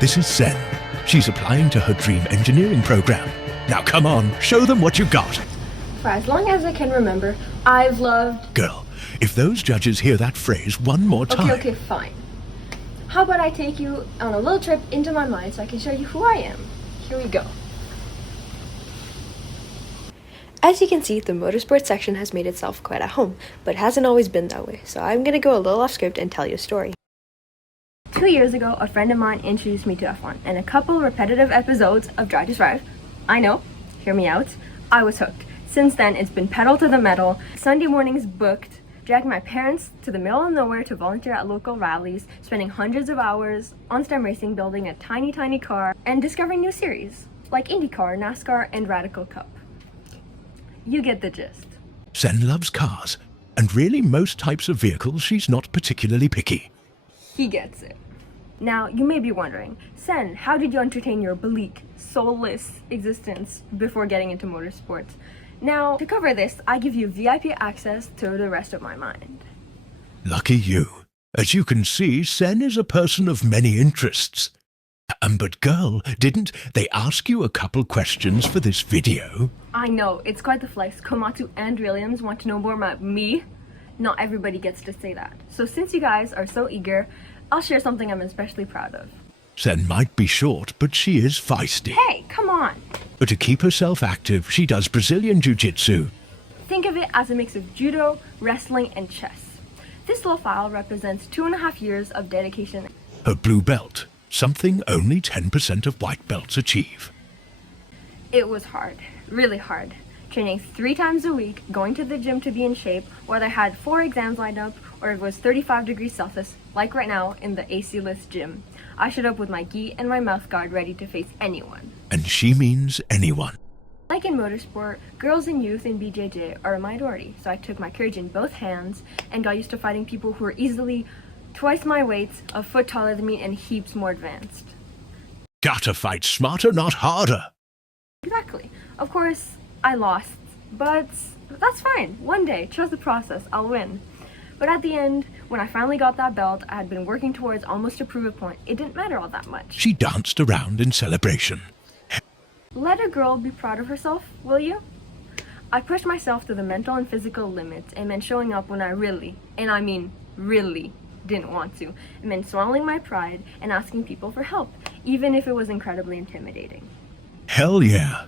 This is Sen. She's applying to her dream engineering program. Now come on, show them what you got. For as long as I can remember, I've loved... Girl, if those judges hear that phrase one more time... Okay, fine. How about I take you on a little trip into my mind so I can show you who I am? Here we go. As you can see, the motorsports section has made itself quite at home, but hasn't always been that way, so I'm gonna go a little off script and tell you a story. 2 years ago, a friend of mine introduced me to F1, and a couple repetitive episodes of Drive to Survive. I know, hear me out, I was hooked. Since then, it's been pedal to the metal, Sunday mornings booked, dragging my parents to the middle of nowhere to volunteer at local rallies, spending hundreds of hours on STEM racing, building a tiny car, and discovering new series, like IndyCar, NASCAR, and Radical Cup. You get the gist. Sen loves cars, and really most types of vehicles she's not particularly picky. He gets it. Now, you may be wondering, Sen, how did you entertain your bleak, soulless existence before getting into motorsports? Now, to cover this, I give you VIP access to the rest of my mind. Lucky you. As you can see, Sen is a person of many interests. But girl, didn't they ask you a couple questions for this video? I know, it's quite the flex. Komatsu and Williams want to know more about me. Not everybody gets to say that. So since you guys are so eager, I'll share something I'm especially proud of. Sen might be short, but she is feisty. Hey, come on! But to keep herself active, she does Brazilian Jiu-Jitsu. Think of it as a mix of judo, wrestling, and chess. This little file represents 2.5 years of dedication. Her blue belt, something only 10% of white belts achieve. It was hard, really hard. Training 3 times a week, going to the gym to be in shape, whether I had 4 exams lined up or it was 35 degrees Celsius, like right now in the AC-less gym. I showed up with my gi and my mouth guard ready to face anyone. And she means anyone. Like in motorsport, girls and youth in BJJ are a minority, so I took my courage in both hands and got used to fighting people who were easily twice my weight, a foot taller than me, and heaps more advanced. Gotta fight smarter, not harder. Exactly. Of course, I lost, but that's fine. One day, trust the process, I'll win. But at the end, when I finally got that belt I had been working towards almost to prove a point, it didn't matter all that much. She danced around in celebration. Let a girl be proud of herself, will you? I pushed myself to the mental and physical limits. It meant showing up when I really, and I mean really, didn't want to. It meant swallowing my pride and asking people for help, even if it was incredibly intimidating. Hell yeah.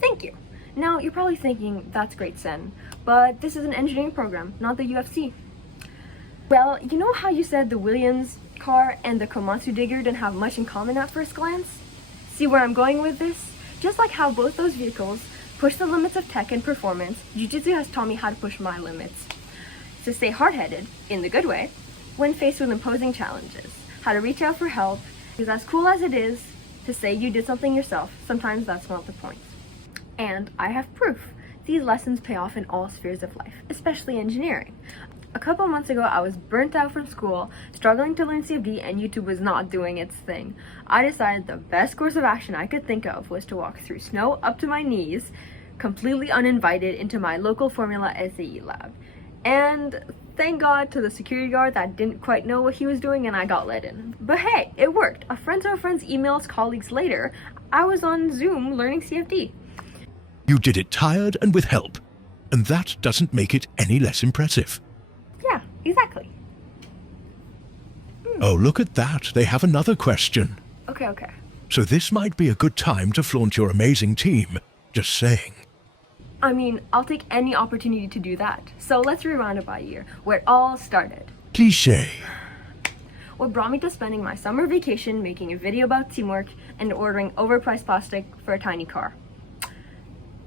Thank you. Now, you're probably thinking, that's great, Sen, but this is an engineering program, not the UFC. Well, you know how you said the Williams car and the Komatsu digger didn't have much in common at first glance? See where I'm going with this? Just like how both those vehicles push the limits of tech and performance, Jiu-Jitsu has taught me how to push my limits. To stay hard-headed, in the good way, when faced with imposing challenges. How to reach out for help, because as cool as it is to say you did something yourself, sometimes that's not the point. And I have proof. These lessons pay off in all spheres of life, especially engineering. A couple months ago, I was burnt out from school, struggling to learn CFD, and YouTube was not doing its thing. I decided the best course of action I could think of was to walk through snow up to my knees, completely uninvited, into my local Formula SAE lab. And thank God to the security guard that didn't quite know what he was doing and I got let in. But hey, it worked. A friend of a friend's emails colleagues later, I was on Zoom learning CFD. You did it tired and with help, and that doesn't make it any less impressive. Yeah, exactly. Oh, look at that. They have another question. Okay. So this might be a good time to flaunt your amazing team. Just saying. I mean, I'll take any opportunity to do that. So let's rewind about a year, where it all started. Cliché. What brought me to spending my summer vacation making a video about teamwork and ordering overpriced plastic for a tiny car.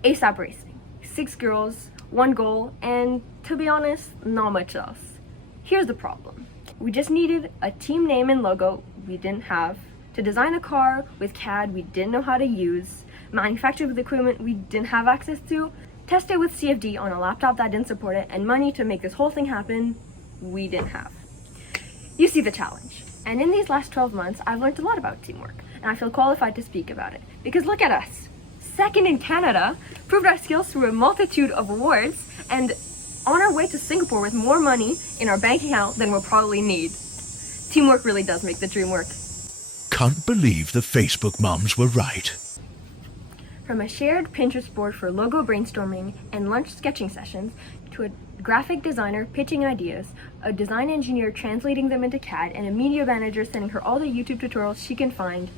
ASAP Racing. 6 girls, 1 goal, and to be honest, not much else. Here's the problem. We just needed a team name and logo we didn't have, to design a car with CAD we didn't know how to use, manufacture with equipment we didn't have access to, test it with CFD on a laptop that didn't support it, and money to make this whole thing happen we didn't have. You see the challenge. And in these last 12 months, I've learned a lot about teamwork, and I feel qualified to speak about it. Because look at us. Second in Canada, proved our skills through a multitude of awards, and on our way to Singapore with more money in our bank account than we'll probably need. Teamwork really does make the dream work. can't believe the Facebook moms were right. From a shared Pinterest board for logo brainstorming and lunch sketching sessions, to a graphic designer pitching ideas, a design engineer translating them into CAD, and a media manager sending her all the YouTube tutorials she can find.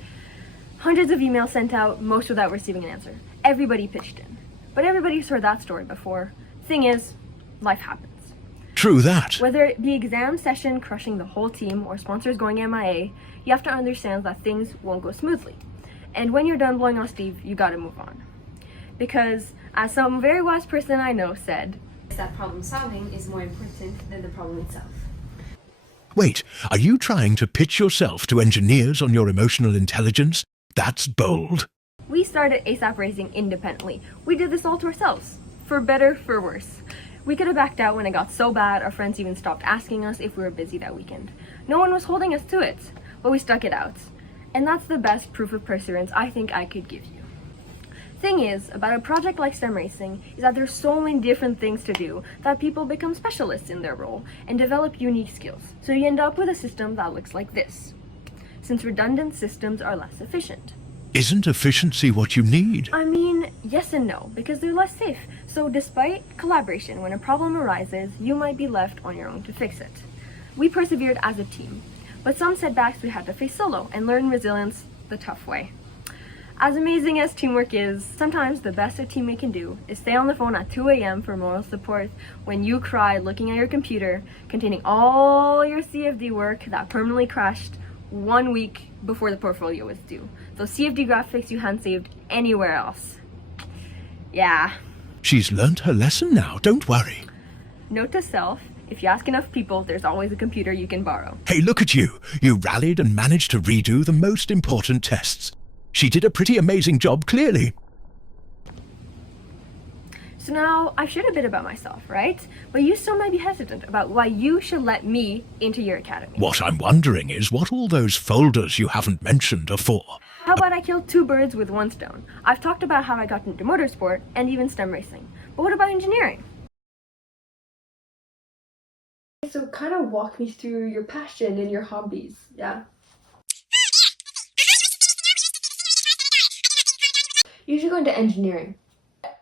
Hundreds of emails sent out, most without receiving an answer. Everybody pitched in. But everybody's heard that story before. Thing is, life happens. True that. Whether it be exam session crushing the whole team or sponsors going MIA, you have to understand that things won't go smoothly. And when you're done blowing off steam, you gotta move on. Because, as some very wise person I know said, that problem solving is more important than the problem itself. Wait, are you trying to pitch yourself to engineers on your emotional intelligence? That's bold. We started ASAP Racing independently. We did this all to ourselves. For better, for worse. We could have backed out when it got so bad our friends even stopped asking us if we were busy that weekend. No one was holding us to it, but we stuck it out. And that's the best proof of perseverance I think I could give you. Thing is, about a project like STEM Racing is that there's so many different things to do that people become specialists in their role and develop unique skills. So you end up with a system that looks like this, since redundant systems are less efficient. Isn't efficiency what you need? I mean, yes and no, because they're less safe. So despite collaboration, when a problem arises, you might be left on your own to fix it. We persevered as a team, but some setbacks we had to face solo and learn resilience the tough way. As amazing as teamwork is, sometimes the best a teammate can do is stay on the phone at 2 a.m. for moral support when you cry looking at your computer containing all your CFD work that permanently crashed 1 week before the portfolio was due. Those CFD graphics you hadn't saved anywhere else. Yeah. She's learned her lesson now, don't worry. Note to self, if you ask enough people, there's always a computer you can borrow. Hey, look at you. You rallied and managed to redo the most important tests. She did a pretty amazing job, clearly. So now, I've shared a bit about myself, right? But you still might be hesitant about why you should let me into your academy. What I'm wondering is what all those folders you haven't mentioned are for. How about I killed 2 birds with 1 stone? I've talked about how I got into motorsport and even STEM racing. But what about engineering? So kind of walk me through your passion and your hobbies, yeah? You should go into engineering.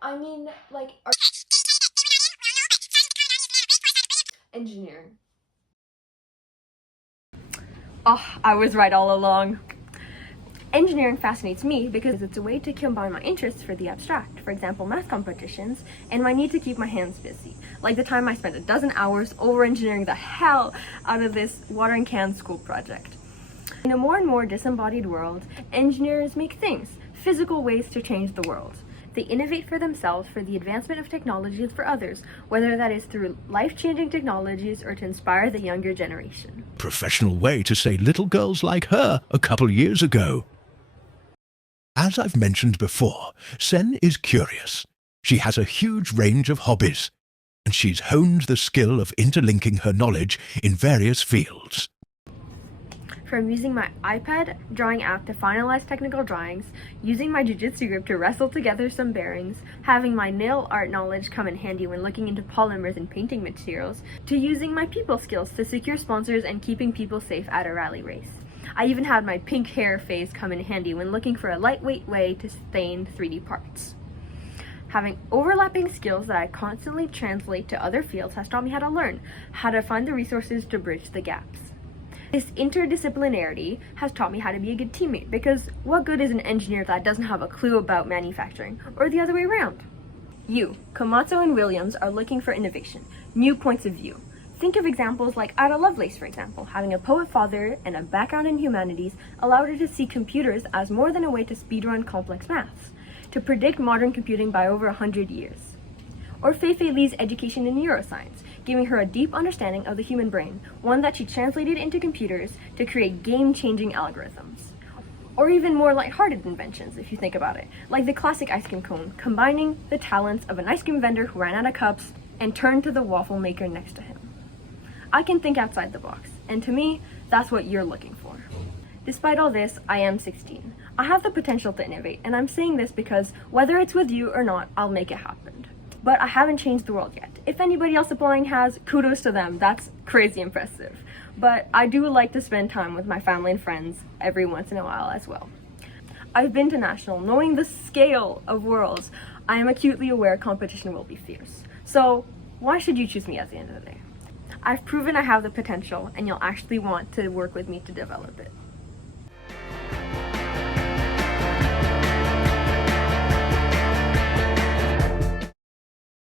I mean, like, engineering. Oh, I was right all along. Engineering fascinates me because it's a way to combine my interests for the abstract, for example math competitions, and my need to keep my hands busy, like the time I spent a dozen hours over-engineering the hell out of this watering can school project. In a more and more disembodied world, engineers make things, physical ways to change the world. They innovate for themselves for the advancement of technologies for others, whether that is through life-changing technologies or to inspire the younger generation. Professional way to say little girls like her a couple years ago. As I've mentioned before, Sen is curious. She has a huge range of hobbies, and she's honed the skill of interlinking her knowledge in various fields. From using my iPad drawing app to finalize technical drawings, using my jiu-jitsu grip to wrestle together some bearings, having my nail art knowledge come in handy when looking into polymers and painting materials, to using my people skills to secure sponsors and keeping people safe at a rally race. I even had my pink hair phase come in handy when looking for a lightweight way to stain 3D parts. Having overlapping skills that I constantly translate to other fields has taught me how to learn, how to find the resources to bridge the gaps. This interdisciplinarity has taught me how to be a good teammate, because what good is an engineer that doesn't have a clue about manufacturing, or the other way around? You, Komatsu and Williams, are looking for innovation, new points of view. Think of examples like Ada Lovelace, for example. Having a poet father and a background in humanities allowed her to see computers as more than a way to speedrun complex maths, to predict modern computing by over 100 years. Or Fei-Fei Li's education in neuroscience, giving her a deep understanding of the human brain, one that she translated into computers to create game-changing algorithms. Or even more lighthearted inventions, if you think about it, like the classic ice cream cone, combining the talents of an ice cream vendor who ran out of cups and turned to the waffle maker next to him. I can think outside the box, and to me, that's what you're looking for. Despite all this, I am 16. I have the potential to innovate, and I'm saying this because whether it's with you or not, I'll make it happen. But I haven't changed the world yet. If anybody else applying has, kudos to them, that's crazy impressive. but I do like to spend time with my family and friends every once in a while as well. I've been to national, knowing the scale of worlds. I am acutely aware competition will be fierce. So why should you choose me at the end of the day? I've proven I have the potential, and you'll actually want to work with me to develop it.